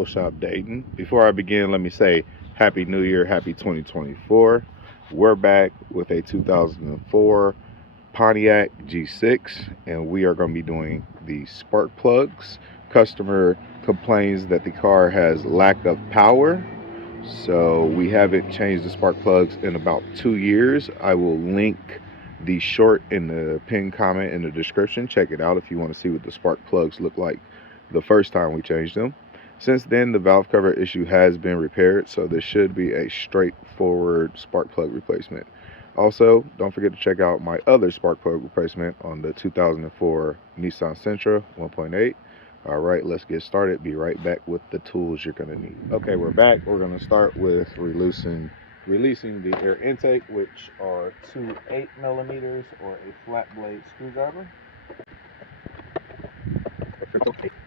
Tool Shop Dayton. Before I begin, let me say Happy New Year, Happy 2024. We're back with a 2004 Pontiac G6, and we are going to be doing the spark plugs. Customer complains that the car has lack of power, so we haven't changed the spark plugs in about 2 years. I will link the short in the pinned comment in the description. Check it out if you want to see what the spark plugs look like the first time we changed them. Since then, the valve cover issue has been repaired, so this should be a straightforward spark plug replacement. Also, don't forget to check out my other spark plug replacement on the 2004 Nissan Sentra 1.8. All right, let's get started. Be right back with the tools you're going to need. Okay, we're back. We're going to start with releasing the air intake, which are two 8mm or a flat blade screwdriver.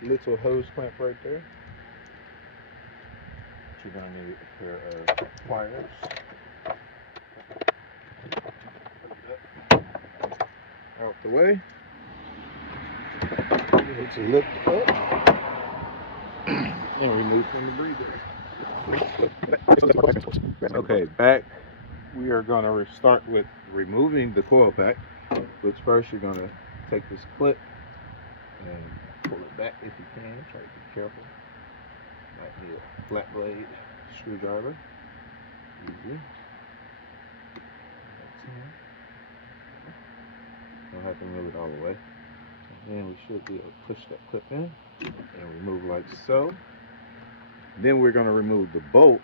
Little hose clamp right there. You're going to need a pair of pliers. Out the way. To lift up and remove from the breather. Okay, back. We are going to start with removing the coil pack, which first you're going to take this clip and pull it back if you can. Try to be careful. Might be a flat blade screwdriver. Easy. Don't have to remove it all the way. And then we should be able to push that clip in and remove like so. Then we're going to remove the bolt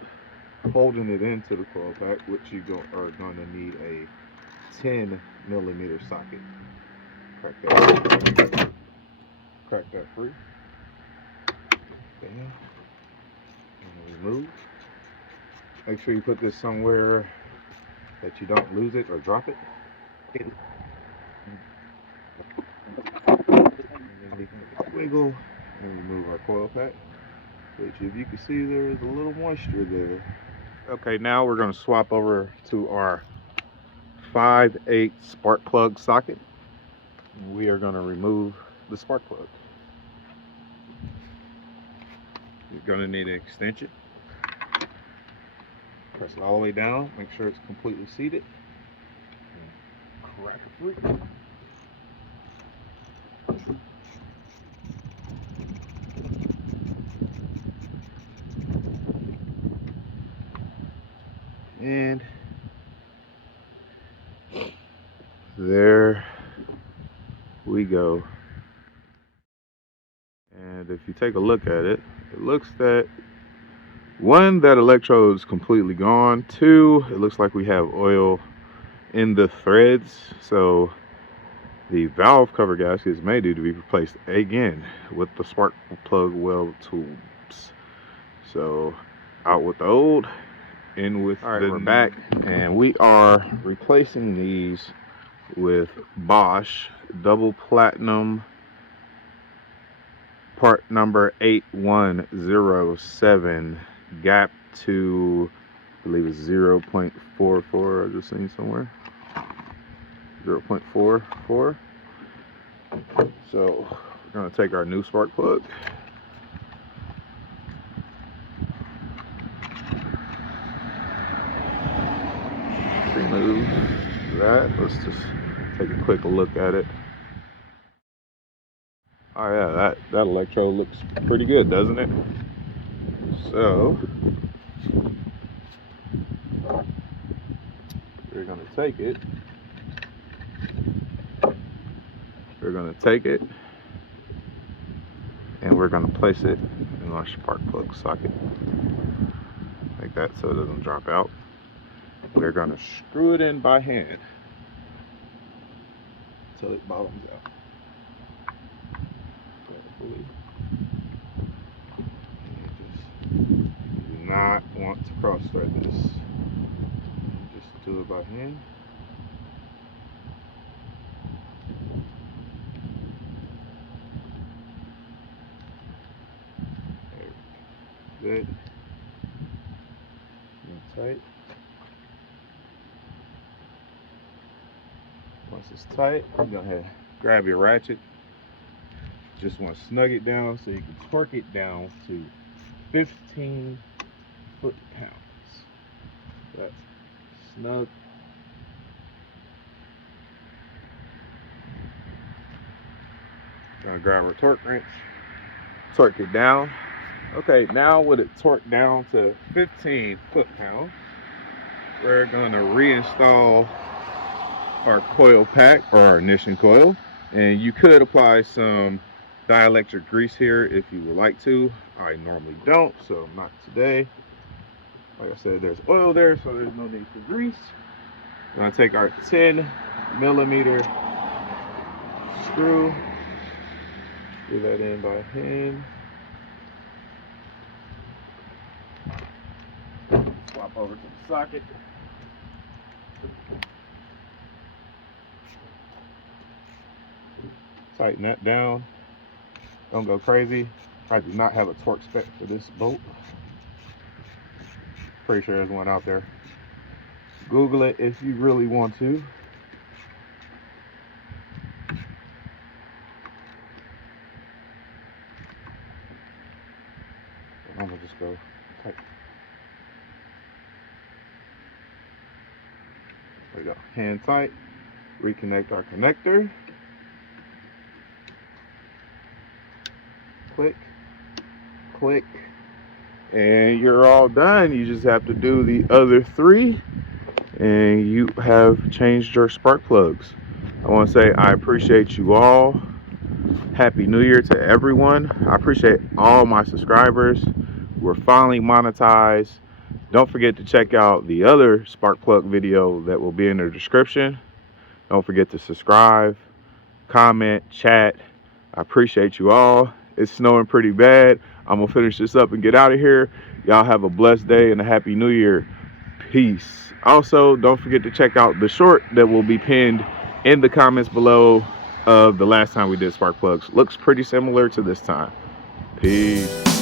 holding it into the coil pack, which you are going to need a 10mm socket. Crack that free. Bam. And remove. Make sure you put this somewhere that you don't lose it or drop it. And then we can wiggle and remove our coil pack, which, if you can see, there is a little moisture there. Okay, now we're going to swap over to our 5/8 spark plug socket. And we are going to remove the spark plug. You're going to need an extension. Press it all the way down, make sure it's completely seated. And crack it free. And there we go. And if you take a look at it, it looks that one, that electrode is completely gone. Two, it looks like we have oil in the threads, so the valve cover gaskets may need to be replaced again with the spark plug weld tubes. So out with the old, in with the new. We're back, and we are replacing these with Bosch double platinum part number 8107, gap to, I believe it's 0.44. I just seen somewhere 0.44. So we're going to take our new spark plug, remove that. Let's just take a quick look at it. Oh yeah, that electrode looks pretty good, doesn't it? So we're going to take it. We're going to take it and we're going to place it in our spark plug socket like that, so it doesn't drop out. We're going to screw it in by hand until it bottoms out. Carefully. And just do not want to cross thread this. Just do it by hand. Good. And tight. Once it's tight, you're gonna grab your ratchet. Just want to snug it down so you can torque it down to 15 foot-pounds. That's snug. Gonna grab our torque wrench, torque it down. Okay, now with it torqued down to 15 foot-pounds, we're gonna reinstall our coil pack or our ignition coil. And you could apply some dielectric grease here if you would like to. I normally don't, so not today. Like I said, there's oil there, so there's no need for grease. We're gonna take our 10mm screw, screw that in by hand. Swap over to the socket. Tighten that down. Don't go crazy. I do not have a torque spec for this bolt. Pretty sure there's one out there. Google it if you really want to. I'm gonna just go tight. There we go. Hand tight. Reconnect our connector. Click, click, and you're all done. You just have to do the other three and you have changed your spark plugs. I want to say I appreciate you all. Happy New Year to everyone. I appreciate all my subscribers. We're finally monetized. Don't forget to check out the other spark plug video that will be in the description. Don't forget to subscribe, comment, chat. I appreciate you all. It's snowing pretty bad. I'm gonna finish this up and get out of here. Y'all have a blessed day and a happy new year. Peace. Also, don't forget to check out the short that will be pinned in the comments below of the last time we did spark plugs. Looks pretty similar to this time. Peace.